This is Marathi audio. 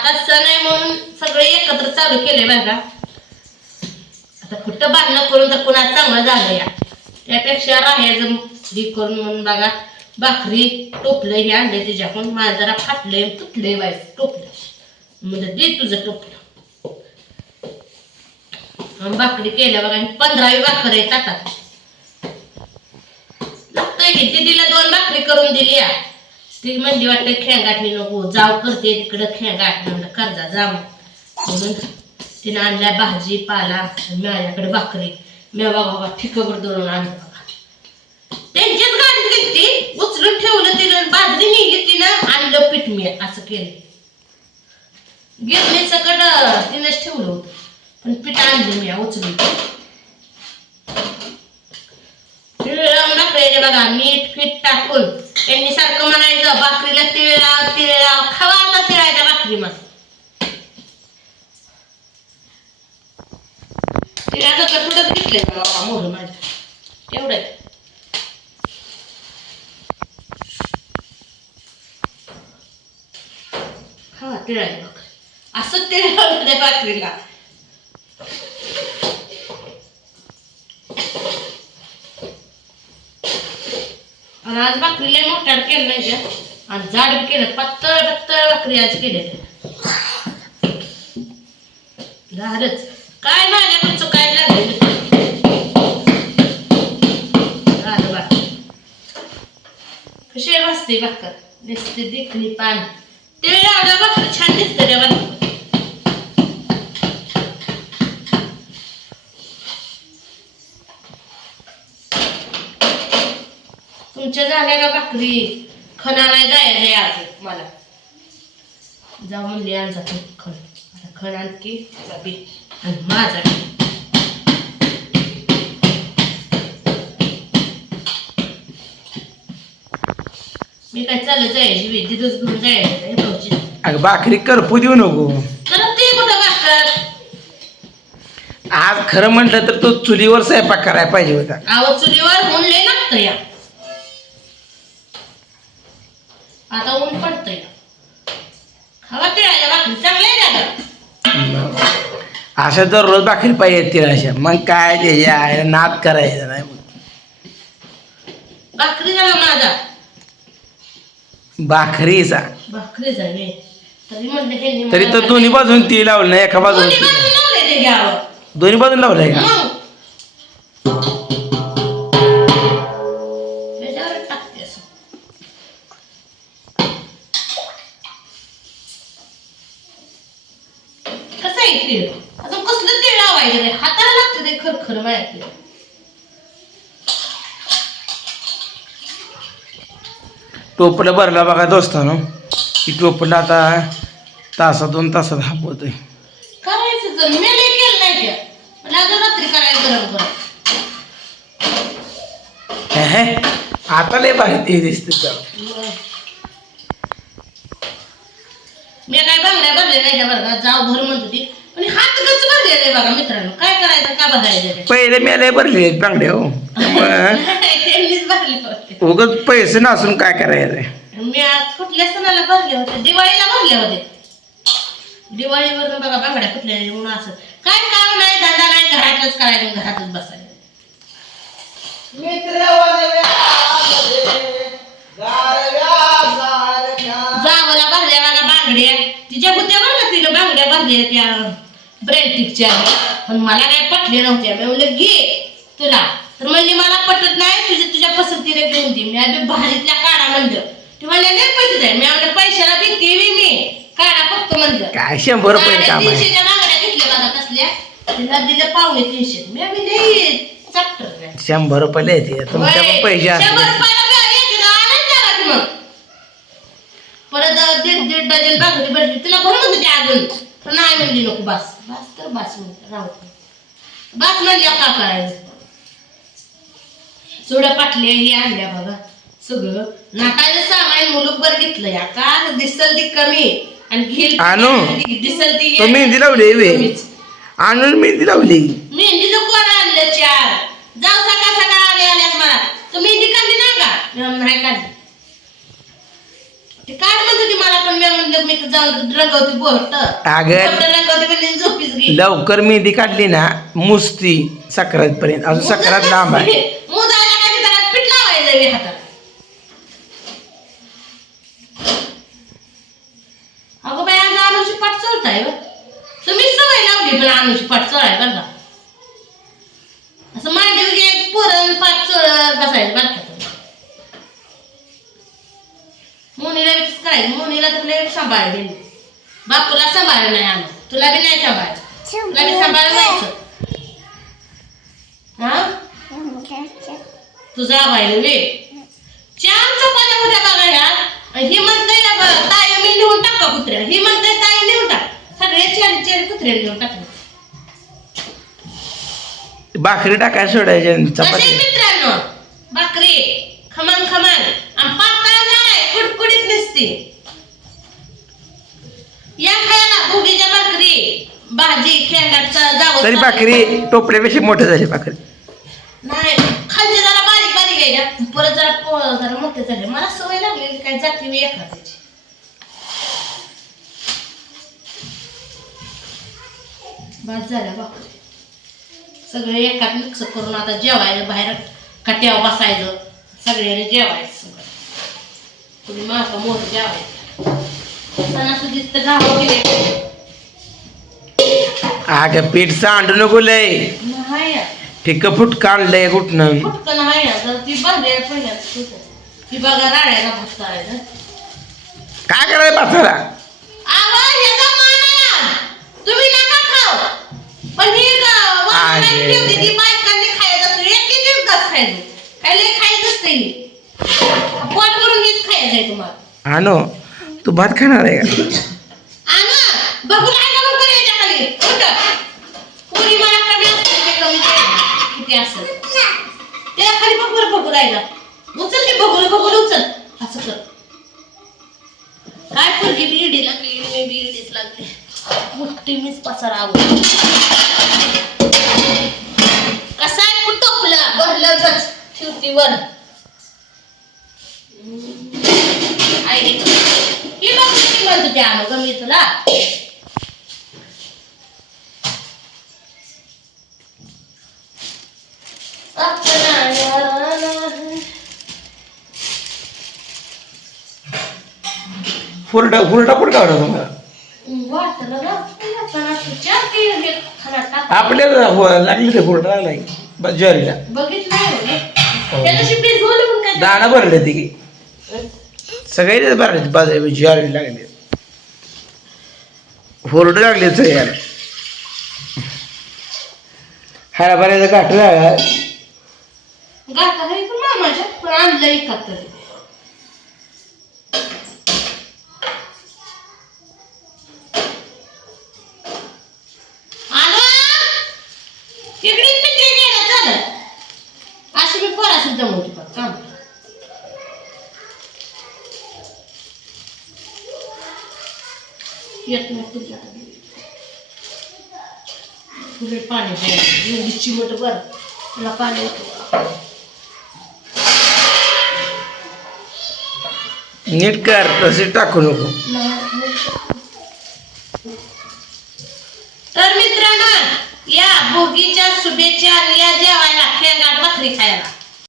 आता सण आहे म्हणून सगळे एकत्र चालू केले बघा. आता कुठं बांधणं करून तर कुणा चांगलं झालं या. त्यापेक्षा राहायचं हे करून म्हणून बघा. भाकरी टोपलं हे आणलं तिच्याकडून. माझं जरा फाटलंय तुटलंय बाय टोपलं. म्हणजे दे तुझं टोपलं. भाकरी केल्या बघा. पंधरावी भाकर आहे ताटात लागतंय की दिदीला दोन भाकरी करून दिली या ती म्हणली वाटतं खेळगाठी नको जाव करते तिकडं खेळगाठ म्हणलं कर्जा जा म्हणून तिने आणल्या भाजी पाला माझ्याकडे भाकरी. मी बाबा ठिकवर दळून आणलं बघा. त्यांचीच गाडी घेतली उचलून ठेवलं तिनं बाजरी नेली तिनं आणलं पीठ मी असं केलं. गिरणी सकट तिनंच ठेवलं होतं पण पीठ आणलं मी उचलून. लावून बघा मीठ पीठ टाकून. त्यांनी सारखं म्हणायचं भाकरीला तिळ लाव तिळ लाव. खावा आता तिळायच्या भाकरी मग. तिळाचं तर कुठंच घेतलंय बाबा मोर माझ्या. एवढं. खावा तिळायची भाकरी. असं तिळ लावलं त्या भाकरीला आज भाकरी लय मोठ्यानं केलं नाही आज आणि जाड केलं पत्तळ पत्तळ भाकरी आज केले झालंच. काय माझ्याकडे चुकायला लागलं झालं? बा. कशी आहे भासते भाकर? दिसते देखणी पान. ते लावलं भाकर छान दिसतं रे भाकर तुमच्या झाल्या का भाकरी खणाला जायचंय आज मला. जाऊ म्हणली आणजा तू खण. आता खण आणखी बी. आणि माझा. मी काय चाललं जायची बी तिथंच घेऊन जायचं अगं भाकरी करपू देऊ नको. तर ते कुठं भाकर? आज खरं म्हटलं तर तो चुलीवर स्वयंपाक करायला पाहिजे होता. आव चुलीवर लय लागतं या. आता ऊन पडतंय. खावा तिळाच्या भाकरी चांगल्या गं? असं दररोज भाकरी पाहिजे तिळाच्या मग काय आहे नाद करायचा नाही भाकरी झाला माझा. भाकरीचा. भाकरी झाली. तरी म्हणलं तरी मला तर दोन्ही बाजून ती लावलं नाही एका बाजून दोन्ही बाजून लावले ते घ्यावं. दोन्ही बाजून लावलंय का? मग. टोपलं भरलं बघा दोस्तानो. की टोपलं आता तासा दोन तासात हापवतोय. करायचं तर मी लय केलं नाही त्या पण आता रात्री करायचं गरम गरम हे हे, आता लय भारी ते दिसते. मी काय बांगड्या भरल्या नाही त्या बरं का? जाव भर म्हणत होती. पण हात गच भरलेले आहे बघा मित्रांनो. काय करायचं का बघायचं? पहिले मी लय भरले आहेत बांगडे हो. मग त्यांनीच भरले होते. उगत पैसे नसून काय करायचं मी आज कुठल्या सणाला भरले होते? दिवाळीला भरले होते. दिवाळीवर बघा बांगड्या कुठल्या म्हणून असं. काय काम नाही धंदा नाही घरातच करायचं घरातच बसायचं. जावला भरल्या बघा बांगड्या. तिच्या होत्या बरं का तिला बांगड्या भरल्या त्या? ब्रेंटिकच्या पण मला काय पटल्या नव्हत्या मी म्हणलं घे. तुला. तर म्हणली मला पटत नाही. तुझ्या तुझ्या पसंतीने घेऊन दे. मी आधी भारीतल्या काढा म्हणलं. ती म्हणले नाही पैसे जाय मी म्हणलं पैशाला बी मी काढा फक्त म्हणलं. काय शंभर रुपये काम आहे तीनशेच्या बांगड्या घेतल्या बघा कसल्या तिला दिले पावणे तीनशे. मी चॅप्टर नाही शंभर रुपये येते तुमच्या पण पैसे शंभर असले रुपयाला बी येते ना, आणायचं जरा की मग. परत दीड दीड डझन भाकरी भरली. तिला भरून होती अजून? तर नाही म्हणली नको बस. बस तर बस राहू. बस म्हणली का करायचं. चुड्या पाटल्या ही आणल्या बघा. सगळं. नाकायचं सामान मुलूकभर घेतलं या का दिसल ती कमी. आणि घेईल आणू. दिसल ती तो मेहंदी लावली वे. आणून मेहंदी लावली. मेहंदीचं कोण आणलं चार? जाऊ सकाळ सकाळ आले आल्यास मला तू मेहंदी काढली नाही का मी म्हणलं, नाही काढली ते काढ म्हणत होती पण मी म्हणलं मी जाऊन रंगवती बोट अगं रंगवती म्हणजे झोपीच गेली लवकर मेहंदी काढली ना मुसती सक्रात पर्यंत अजून सक्रात लांब आहे मुदाला काय त्याला पीठ लावायचं बे हाताला अगं बाई आज अनुची पाठ चढताय बघ तुम्ही सवय लावली पण अनुची पाठ चढाय बरं का असं मांडीवर घ्यायचं पोरण पाठ चढत बसायचं बरं का तुम्ही. मोनीला करायचं. मोनीला तर लय सांभाळ बापूला सांभाळ नाही आणू तुला बी नाही सांभाळ तुला बी सांभाळ नाही हा? तुझा आवायला वे चार चपात्या होत्या बघा ह्या. ही म्हणते ना ताई मी लिहून टाका कुत्र्याला. ही म्हणते ताई लिहून टाक. सगळे चार चार कुत्र्याला लिहून टाकले. भाकरी टाकायला सोडायची मित्रांनो? भाकरी. खमंग खमंग आणि झालाय कुडकुडीत नसते. या खायला भुगीच्या भाकरी भाजी खेळण्याचं जावं तरी भाकरी टोपल्यापेक्षा मोठे झाली भाकरी. नाही खालचे जरा बारीक बारीक आहे ना परत जरा पोळ जरा मोठे झाले मला सवय लागलेली काय जाते मी एखाद्याची. बाद झाल्या बापरे सगळे एकात मिक्स करून आता जेवायला बाहेर कट्यावर बसायचं. सगळ्यांनी जेवायचं. सगळं तुम्ही माझा मोठ जेवायचं सणासुदीच तर गाव गेले अगं पीठ सांडू नको लय नाही यार. फिक फुट काढलंय कुठनं पटकन आहे ना ती बांधायला पहिल्या ती बघा राड्याला बसतायचं काय करायचं आहे. तुम्ही नका खाऊ पण ही आहे. ठेवते ती बायकांनी खायचं. एक घास खायचं काय लय खायचं असतं. पोट भरून हीच खायचं आहे तुम्हाला. आणो तू भात खाणार आहे का? आणा बघू लागलं बघ बरं याच्या खाली उठ. पुरी मला कमी असते ते कमी असते. किती असेल त्याच्याखाली बघ बरं बघू राहिला. उचल ते बघू बघू उचल. असं कर. काय पोरगी बिरडी लागली मी बिरडीच लागली. मोठी मीच पसार आवड कसा आहे कुटोपला भरलं गच म्हणतो ते आणू ग मी तुला फुरडा फुरडा कुठं काढा तुम्हाला वाटलं ना आपण तुझ्या ते हे खाना टाक आपल्याला हो- लागली ते फुरडा ज्वारीला. बघितलं नाही म्हणे. त्या दिवशी भिजवलं पण काय दाणा भरले ते की सगळे भरले ज्वारी लागले. होरडं लागले सगळ्याला. हरभऱ्याचं गाठ लागला गाता आहे पण मामाच्या पण आणलं एकात आलो? इकडे पिकले अशी मी पोरा सुद्धा येत नाही तुझ्या पुढे पाणी चिमट बर तुला पाणी होतं नीट कर तसे टाकू नको. तर मित्रांनो या भोगीच्या शुभेच्छा